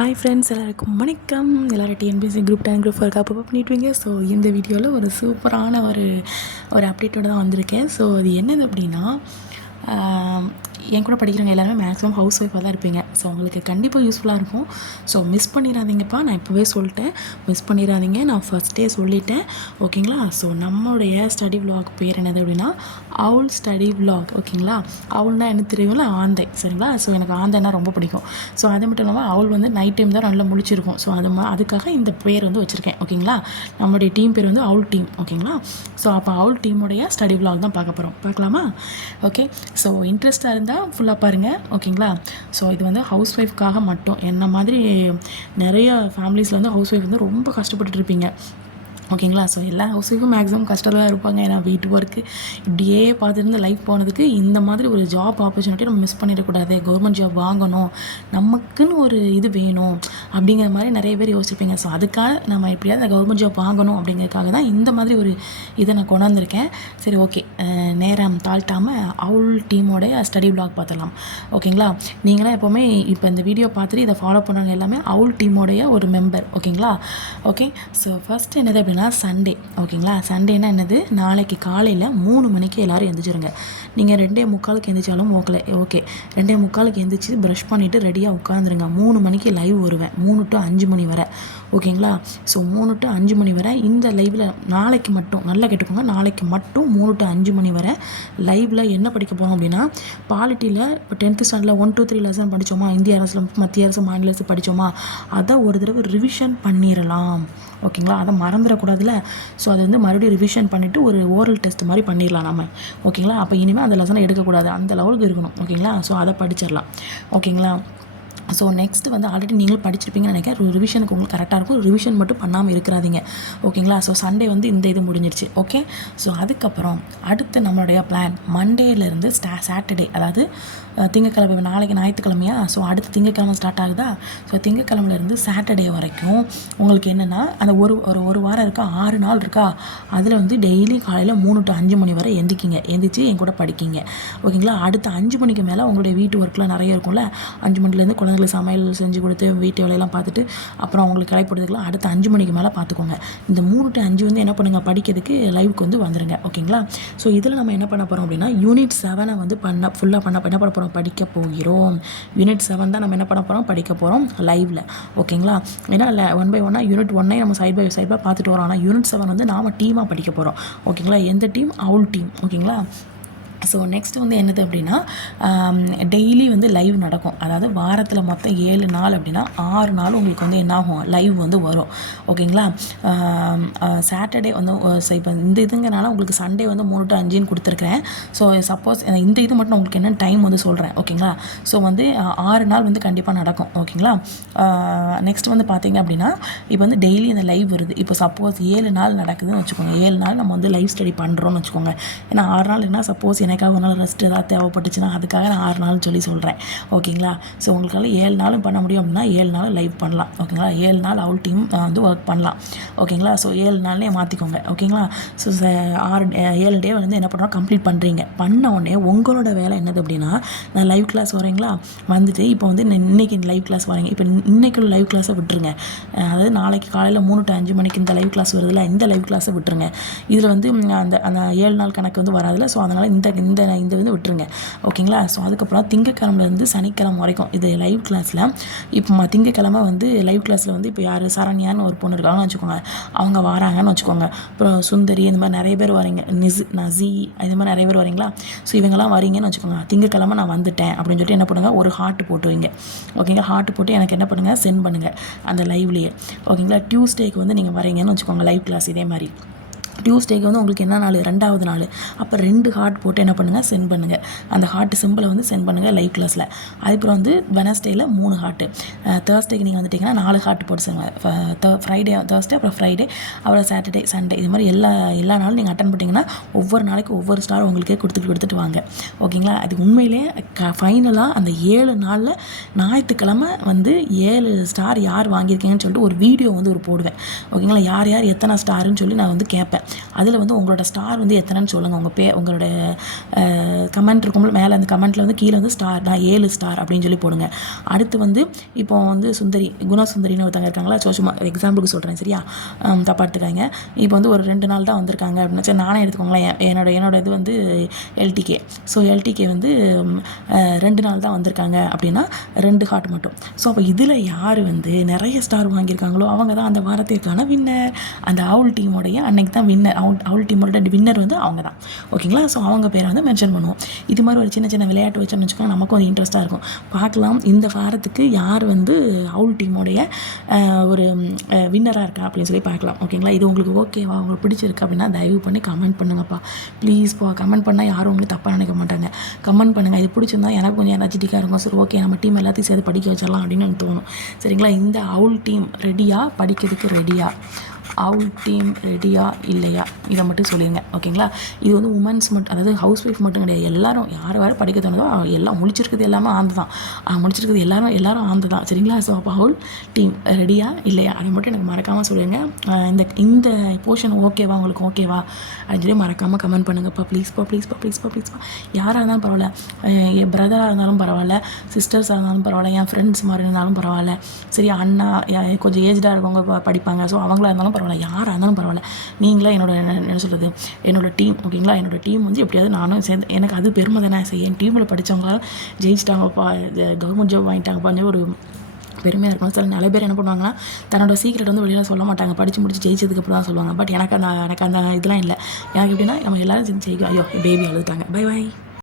Hi friends எல்லாருக்கும் வணக்கம். எல்லோரும் TNPSC group ten group work அப்போ பண்ணிட்டுருங்க ஸோ இந்த வீடியோவில் ஒரு சூப்பரான ஒரு ஒரு அப்டேட்டோட தான் வந்திருக்கேன். ஸோ அது என்னது அப்படின்னா என் கூட படிக்கிறவங்க எல்லாருமே மேக்ஸிமம் ஹவுஸ் ஒய்ஃபாக தான் இருப்பீங்க. ஸோ உங்களுக்கு கண்டிப்பாக யூஸ்ஃபுல்லாக இருக்கும். ஸோ மிஸ் பண்ணிடாதீங்கப்பா. நான் இப்போவே சொல்லிட்டேன். மிஸ் பண்ணிடாதீங்க. நான் ஃபஸ்ட்டே சொல்லிட்டேன். ஓகேங்களா ஸோ நம்மளுடைய ஸ்டடி விலாக் பேர் என்னது அப்படின்னா அவுல் ஸ்டடி விலாக் ஓகேங்களா அவுல்னா என்ன தெரியும்ல? ஆந்தை. சரிங்களா? ஸோ எனக்கு ஆந்தைன்னா ரொம்ப பிடிக்கும். ஸோ அது மட்டும் இல்லாமல் அவள் வந்து நைட் டைம் தான் நல்லா முழிச்சிருக்கும். ஸோ அது அதுக்காக இந்த பேர் வந்து வச்சுருக்கேன். ஓகேங்களா நம்மளுடைய டீம் பேர் வந்து அவுல் டீம் ஓகேங்களா ஸோ அப்போ அவுல் டீமுடைய ஸ்டடி விலாக் தான் பார்க்க போகிறோம் பார்க்கலாமா? ஓகே ஸோ இன்ட்ரெஸ்ட்டாக இருந்தால் ஃபுல்லாக பாருங்கள் ஓகேங்களா ஸோ இது வந்து ஹவுஸ் ஒய்ஃப்காக மட்டும். என்ன மாதிரி நிறைய ஃபேமிலிஸில் வந்து ஹவுஸ் ஒய்ஃப் வந்து ரொம்ப கஷ்டப்பட்டுட்டு இருப்பீங்க. ஓகேங்களா? ஸோ எல்லா ஹவுஸுக்கும் மேக்ஸிமம் கஷ்டத்தில் தான் இருப்பாங்க. ஏன்னா வீட்டு ஒர்க்கு இப்படியே பார்த்துருந்து லைஃப் போனதுக்கு இந்த மாதிரி ஒரு ஜாப் ஆப்பர்ச்சுனிட்டி நம்ம மிஸ் பண்ணிடக்கூடாது. கவர்மெண்ட் ஜாப் வாங்கணும். நமக்குன்னு ஒரு இது வேணும் அப்படிங்கிற மாதிரி நிறைய பேர் யோசிப்பீங்க ஸோ அதுக்காக நம்ம எப்படியாவது கவர்மெண்ட் ஜாப் வாங்கணும் அப்படிங்கிறதுக்காக தான் இந்த மாதிரி ஒரு இதை நான் கொண்டாந்துருக்கேன். சரி ஓகே நேரம் தாழ்த்தாமல் அவுல் டீமோடைய ஸ்டடி பிளாக் பார்த்துடலாம். ஓகேங்களா? நீங்களாம் எப்போவுமே இப்போ இந்த வீடியோ பார்த்துட்டு இதை ஃபாலோ பண்ணவங்க எல்லாமே அவுல் டீமோடைய ஒரு மெம்பர் ஓகேங்களா? ஓகே ஸோ ஃபஸ்ட் என்னது அப்படின்னா சண்டே ஓகேங்களா சண்டேனா என்னது? நாளைக்கு காலையில் மூணு மணிக்கு எல்லோரும் எந்திரிச்சிருங்க. நீங்கள் ரெண்டே முக்காலுக்கு எந்திரிச்சாலும் ஓகே ஓகே ரெண்டே முக்காலுக்கு எந்திரிச்சு ப்ரஷ் பண்ணிவிட்டு ரெடியாக உட்காந்துருங்க மூணு மணிக்கு லைவ் வருவேன். மூணு டு அஞ்சு மணி வரை ஓகேங்களா ஸோ மூணு டு அஞ்சு மணி வரை இந்த லைவில் நாளைக்கு மட்டும் நல்லா கேட்டுக்கோங்க நாளைக்கு மட்டும் மூணு டு அஞ்சு மணி வரை லைவில் என்ன படிக்க போகிறோம் அப்படின்னா பாலிட்டியில் இப்போ டென்த்து ஸ்டாண்டர்டில் ஒன் டூ த்ரீ லெசன் படித்தோமா இந்திய அரசில் மத்திய அரசு மாநில அரசு படித்தோமா அதை ஒரு தடவை ரிவிஷன் பண்ணிடலாம் ஓகேங்களா? அதை மறந்துடக்கூடாதுல. ஸோ அதை வந்து மறுபடியும் ரிவிஷன் பண்ணிவிட்டு ஒரு ஓரல் டெஸ்ட் மாதிரி பண்ணிடலாம் நம்ம. ஓகேங்களா? அப்போ இனிமேல் அந்த லெசனை எடுக்கக்கூடாது. அந்த லெவலுக்கு இருக்கணும். ஓகேங்களா? ஸோ அதை படிச்சிடலாம். ஓகேங்களா? ஸோ நெக்ஸ்ட் வந்து ஆல்ரெடி நீங்களும் படிச்சிருப்பீங்கன்னு நினைக்கிறேன். ரிவிஷனுக்கு உங்களுக்கு கரெக்டாக இருக்கும். ரிவிஷன் மட்டும் பண்ணாமல் இருக்கிறாதீங்க. ஓகேங்களா ஸோ சண்டே வந்து இந்த இது முடிஞ்சிருச்சு. ஓகே ஸோ அதுக்கப்புறம் அடுத்து நம்மளுடைய பிளான் மண்டேலேருந்து ஸ்டா சாட்டர்டே அதாவது திங்கக்கிழமை நாளைக்கு ஞாயிற்றுக்கிழமையா? ஸோ அடுத்து திங்கக்கிழமை ஸ்டார்ட் ஆகுதா? ஸோ திங்கக்கிழமையிலேருந்து சாட்டர்டே வரைக்கும் உங்களுக்கு என்னென்னா அந்த ஒரு ஒரு ஒரு வாரம் இருக்கா? ஆறு நாள் இருக்கா? அதில் வந்து டெய்லி காலையில் மூணு டு அஞ்சு மணி வரை எந்திக்கிங்க. எந்திரிச்சு என் கூட படிக்கிங்க. ஓகேங்களா அடுத்த அஞ்சு மணிக்கு மேலே உங்களுடைய வீட்டு ஒர்க்கில் நிறைய இருக்கும்ல? அஞ்சு மணிலேருந்து குழந்தைங்களுக்கு சமையல் செஞ்சு கொடுத்து வீட்டு வேலையெல்லாம் பார்த்துட்டு அப்புறம் அவங்களுக்கு கிளப்பிடுறதுக்குலாம் அடுத்த அஞ்சு மணிக்கு மேலே பார்த்துக்கோங்க. இந்த மூணு டு அஞ்சு வந்து என்ன பண்ணுங்கள் படிக்கிறதுக்கு லைவுக்கு வந்து வந்துடுங்க ஓகேங்களா ஸோ இதில் நம்ம என்ன பண்ண போகிறோம் அப்படின்னா யூனிட் செவனை வந்து பண்ண ஃபுல்லாக பண்ண என்ன பண்ண போகிறோம் படிக்க போகிறோம். யூனிட் செவன் தான் நம்ம என்ன பண்ண போகிறோம் படிக்க போகிறோம் லைவில் ஓகேங்களா ஏன்னா இல்லை ஒன் பை ஒன்னாக யூனிட் ஒன்னே நம்ம சைட் பை சைட் பை பார்த்துட்டு வரோம். ஆனால் யூனிட் செவன் வந்து நாம் டீமாக படிக்க போகிறோம் ஓகேங்களா எந்த டீம் அவுல் டீம் ஓகேங்களா ஸோ நெக்ஸ்ட் வந்து என்னது அப்படின்னா டெய்லி வந்து லைவ் நடக்கும். அதாவது வாரத்தில் மொத்தம் ஏழு நாள் அப்படின்னா ஆறு நாள் உங்களுக்கு வந்து என்னாகும்? லைவ் வந்து வரும். ஓகேங்களா? சாட்டர்டே வந்து இப்போ இந்த இதுங்கனால உங்களுக்கு சண்டே வந்து மூணு டு அஞ்சுன்னு கொடுத்துருக்குறேன். ஸோ சப்போஸ் இந்த இது மட்டும் உங்களுக்கு என்ன டைம் வந்து சொல்கிறேன் ஓகேங்களா? ஸோ வந்து ஆறு நாள் வந்து கண்டிப்பாக நடக்கும். ஓகேங்களா? நெக்ஸ்ட் வந்து பார்த்தீங்க அப்படின்னா இப்போ வந்து டெய்லி இந்த லைவ் வருது. இப்போ சப்போஸ் ஏழு நாள் நடக்குதுன்னு வச்சுக்கோங்க. ஏழு நாள் நம்ம வந்து லைவ் ஸ்டடி பண்ணுறோம்னு வச்சுக்கோங்க. ஏன்னா ஆறு நாள் என்ன சப்போஸ் எனக்காக ஒரு நாள் ரெஸ்ட் ஏதாவது தேவைப்பட்டுச்சுன்னா அதுக்காக நான் ஆறு நாள் சொல்லி சொல்கிறேன் ஓகேங்களா? ஸோ உங்களுக்கால ஏழு நாளும் பண்ண முடியும் அப்படின்னா ஏழு நாள் லைவ் பண்ணலாம். ஓகேங்களா? ஏழு நாள் அவுல் டீம் வந்து ஒர்க் பண்ணலாம். ஓகேங்களா? ஸோ ஏழு நாள்லேயே மாற்றிக்கோங்க ஓகேங்களா? ஸோ ஆறு ஏழு டே வந்து என்ன பண்ணுறோம்? கம்ப்ளீட் பண்ணுறீங்க பண்ண உடனே உங்களோட வேலை என்னது அப்படின்னா நான் லைவ் கிளாஸ் வரீங்களா? வந்துட்டு இப்போ வந்து இன்ன- இன்னைக்கு லைவ் கிளாஸ் வரீங்க. இப்போ இன்னைக்கு லைவ் கிளாஸை விட்டுருங்க. அதாவது நாளைக்கு காலையில் மூணு டு அஞ்சு மணிக்கு இந்த லைவ் கிளாஸ் வருதுல இந்த லைவ் கிளாஸை விட்டுருங்க. இதில் வந்து அந்த அந்த ஏழு நாள் கணக்கு வந்து வராதுல ஸோ அதனால் இந்த இந்த இந்த வந்து விட்டுருங்க. ஓகேங்களா? ஸோ அதுக்கப்புறம் திங்கக்கிழமலேருந்து சனிக்கிழமை வரைக்கும் இது லைவ் கிளாஸில் இப்போ திங்கக்கிழமை வந்து லைவ் கிளாஸில் வந்து இப்போ யார்? சரண்யான்னு ஒரு பொண்ணு இருக்காங்கன்னு வச்சுக்கோங்க. அவங்க வராங்கன்னு வச்சுக்கோங்க. அப்புறம் சுந்தரி இந்த மாதிரி நிறைய பேர் வரீங்க. நிஸ் நசி இந்த மாதிரி நிறைய பேர் வரீங்களா? ஸோ இவங்கெல்லாம் வரீங்கன்னு வச்சுக்கோங்க. திங்கக்கிழமை நான் வந்துட்டேன் அப்படின்னு சொல்லிட்டு என்ன பண்ணுங்கள் ஒரு ஹார்ட் போட்டு வைங்க. ஓகேங்களா? ஹார்ட் போட்டு எனக்கு என்ன பண்ணுங்கள் சென்ட் பண்ணுங்கள் அந்த லைவ்லேயே ஓகேங்களா? டியூஸ்டேக்கு வந்து நீங்கள் வரீங்கன்னு வச்சுக்கோங்க லைவ் கிளாஸ் இதே மாதிரி. டியூஸ்டேக்கு வந்து உங்களுக்கு என்ன நாள்? ரெண்டாவது நாள். அப்போ ரெண்டு ஹார்ட் போட்டு என்ன பண்ணுங்கள் சென்ட் பண்ணுங்கள் அந்த ஹார்ட் சிம்பிளை வந்து சென்ட் பண்ணுங்கள் லைவ் கிளாஸில் அதுக்கப்புறம் வந்து வெனஸ்டேயில் மூணு ஹார்ட்டு தேர்ஸ்டேக்கு நீங்கள் வந்துட்டிங்கன்னா நாலு ஹார்ட் போட்டு செல்லுங்க ஃப்ரைடே தேர்ஸ்டே அப்புறம் ஃப்ரைடே அப்புறம் சாட்டர்டே சண்டே இது மாதிரி எல்லா எல்லா நாளும் நீங்கள் அட்டன் பண்ணிட்டீங்கன்னா ஒவ்வொரு நாளைக்கு ஒவ்வொரு ஸ்டார் உங்களுக்கே கொடுத்துட்டு கொடுத்துட்டு வாங்க. ஓகேங்களா? அது உண்மையிலே க ஃபைனலாக அந்த ஏழு நாளில் ஞாயிற்றுக்கிழமை வந்து ஏழு ஸ்டார் யார் வாங்கியிருக்கீங்கன்னு சொல்லிட்டு ஒரு வீடியோ வந்து ஒரு போடுவேன். ஓகேங்களா? யார் யார் எத்தனை ஸ்டாருன்னு சொல்லி நான் வந்து கேட்பேன். அதில் வந்து உங்களோட ஸ்டார் வந்து எத்தனைன்னு சொல்லுங்கள் உங்கள் பே உங்களோட கமெண்ட் இருக்கும்போது மேலே அந்த கமெண்ட்டில் வந்து கீழே வந்து ஸ்டார் நான் ஏழு ஸ்டார் அப்படின்னு சொல்லி போடுங்க. அடுத்து வந்து இப்போ வந்து சுந்தரி குணா சுந்தரின்னு ஒருத்தங்க இருக்காங்களா? ஸோ சும்மா எக்ஸாம்பிளுக்கு சொல்கிறேன் சரியா? தப்பா எடுத்துக்காங்க இப்போ வந்து ஒரு ரெண்டு நாள் தான் வந்திருக்காங்க அப்படின்னு சரி நானே எடுத்துக்கோங்களேன் என்னோட என்னோட இது வந்து எல்டிகே ஸோ எல்டிகே வந்து ரெண்டு நாள் தான் வந்திருக்காங்க அப்படின்னா ரெண்டு ஹார்ட் மட்டும். ஸோ அப்போ இதில் யார் வந்து நிறைய ஸ்டார் வாங்கியிருக்காங்களோ அவங்க தான் அந்த வாரத்திற்கான வின்னர் அந்த அவுல் டீமோடைய அன்னைக்கு தான் வின் வின்னர் அவுல் அவுல் டீமோட வின்னர் வந்து அவங்க தான் ஓகேங்களா ஸோ அவங்க பேரை வந்து மென்ஷன் பண்ணுவோம். இது மாதிரி ஒரு சின்ன சின்ன விளையாட்டு வச்சோம்னு வச்சுக்கோங்க நமக்கும் அது இன்ட்ரெஸ்ட்டாக இருக்கும். பார்க்கலாம். இந்த வாரத்துக்கு யார் வந்து அவுல் டீமோடைய ஒரு வின்னராக இருக்கா அப்படின்னு சொல்லி பார்க்கலாம். ஓகேங்களா இது உங்களுக்கு ஓகேவா உங்களுக்கு பிடிச்சிருக்கு அப்படின்னா தயவு பண்ணி கமெண்ட் பண்ணுங்கப்பா. ப்ளீஸ் பா கமெண்ட் பண்ணால் யாரும் உங்களுக்கு தப்பாக நினைக்க மாட்டாங்க. கமெண்ட் பண்ணுங்கள் இது பிடிச்சிருந்தா எனக்கு கொஞ்சம் எனர்ஜெட்டிக்காக இருக்கும். சரி ஓகே நம்ம டீம் எல்லாத்தையும் சேர்த்து படிக்க வச்சிடலாம் அப்படின்னு எனக்கு தோணும். சரிங்களா? இந்த அவுல் டீம் ரெடியாக படிக்கிறதுக்கு ரெடியாக அவுட் டீம் ரெடியா இல்லையா? இதை மட்டும் சொல்லிடுங்க ஓகேங்களா? இது வந்து உமன்ஸ் மட்டும் அதாவது ஹவுஸ் ஒய்ஃப் மட்டும் கிடையாது. எல்லாரும் யார் வேறு படிக்க தோணுதோ அவங்க எல்லாம் முடிச்சிருக்கிறது எல்லாமே ஆந்து தான் முடிச்சிருக்கிறது எல்லாரும் எல்லாரும் ஆந்து தான் சரிங்களா? ஸோ அப்போ ஹவுல் டீம் ரெடியா இல்லையா? அதை மட்டும் எனக்கு மறக்காமல் சொல்லுங்கள் இந்த இந்த போர்ஷன் ஓகேவா உங்களுக்கு ஓகேவா அப்படின்னு சொல்லி மறக்காமல் கமெண்ட் பண்ணுங்கப்பா ப்ளீஸ்ப்பா ப்ளீஸ்ப்பா ப்ளீஸ்ப்பா ப்ளீஸ்ப்பா யாராக இருந்தாலும் பரவாயில்ல. என் பிரதராக இருந்தாலும் பரவாயில்ல. சிஸ்டர்ஸாக இருந்தாலும் பரவாயில்ல. என் ஃப்ரெண்ட்ஸ் மாதிரி இருந்தாலும் பரவாயில்ல. சரி அண்ணா கொஞ்சம் ஏஜ்டாக இருக்கவங்க படிப்பாங்க. ஸோ அவங்களா இருந்தாலும் பரவாயில்ல யாராக இருந்தாலும் பரவாயில்ல. நீங்களாம் என்னோட என்ன என்ன சொல்கிறது என்னோட டீம் ஓகேங்களா? என்னோட டீம் வந்து எப்படியாவது நானும் சேர்ந்து எனக்கு அது பெருமை தானே. சரி என் டீமில் படித்தவங்களால ஜெயிச்சிட்டாங்கப்பா கவர்மெண்ட் ஜாப் வாங்கிட்டாங்கப்பான்னு ஒரு பெருமையாக இருக்கும். சில நிறைய பேர் என்ன பண்ணுவாங்கன்னா தன்னோட சீக்ரெட் வந்து வெளியில் சொல்ல மாட்டாங்க. படித்து முடிச்சு ஜெயிச்சதுக்கு அப்புறம் தான் சொல்லுவாங்க. பட் எனக்கு அந்த எனக்கு அந்த இதெல்லாம் இல்லை. எனக்கு எப்படின்னா நம்ம எல்லாரும் சேர்ந்து ஜெயிக்கும் ஐயோ பேபி அழுதுட்டாங்க. By by